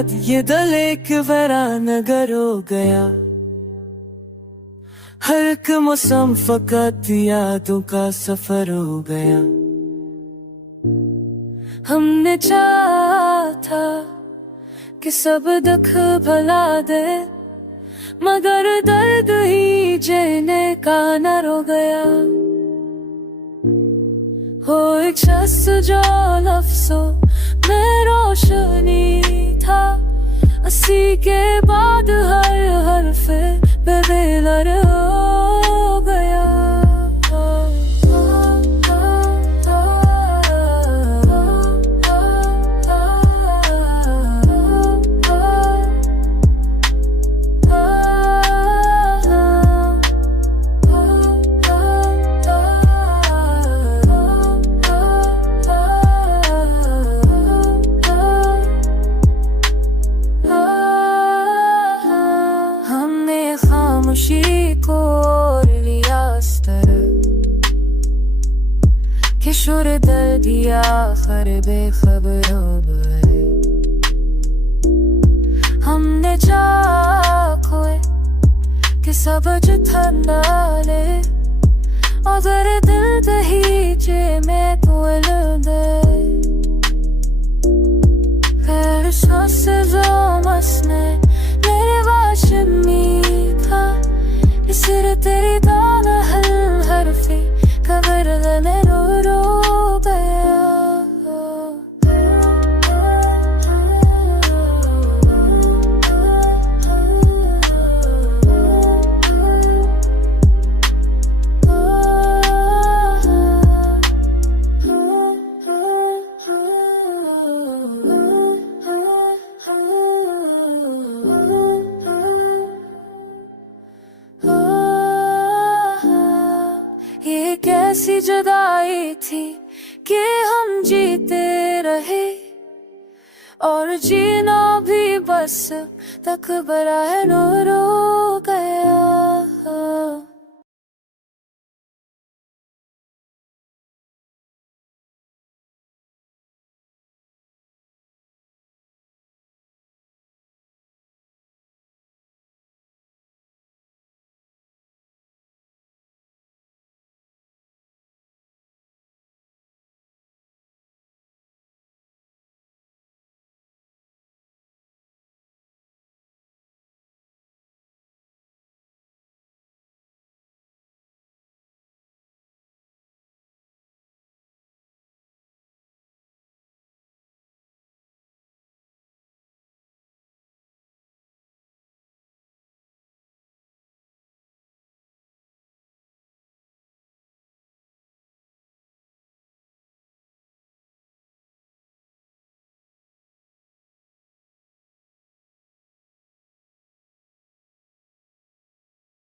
बाद ये दिल एक वीरान नगर हो गया। हर एक मौसम फकत यादों का सफर हो गया। हमने चाहा था कि सब दुख भुला दे, मगर दर्द ही जीने का न रो गया। हो एक शख्स जो लफ्ज़ों में रोशनी था, उसी के बाद हर हर्फ पे बेलर हो गया। खामोशी को और लिया इस तरह कि शुर दर्द आखिर बेखबर हो गए। हमने चाहा खोए कि सब ठंडा ले, अगर दिल दहीचे में कोल गए। फिर सांस जो मसने मेरे वाशमी था, सिर तेरी दाना हल हरफी खबर गले रो रो गया। ये कैसी जुदाई थी कि हम जीते रहे, और जीना भी बस तक बरा है नो रो गया।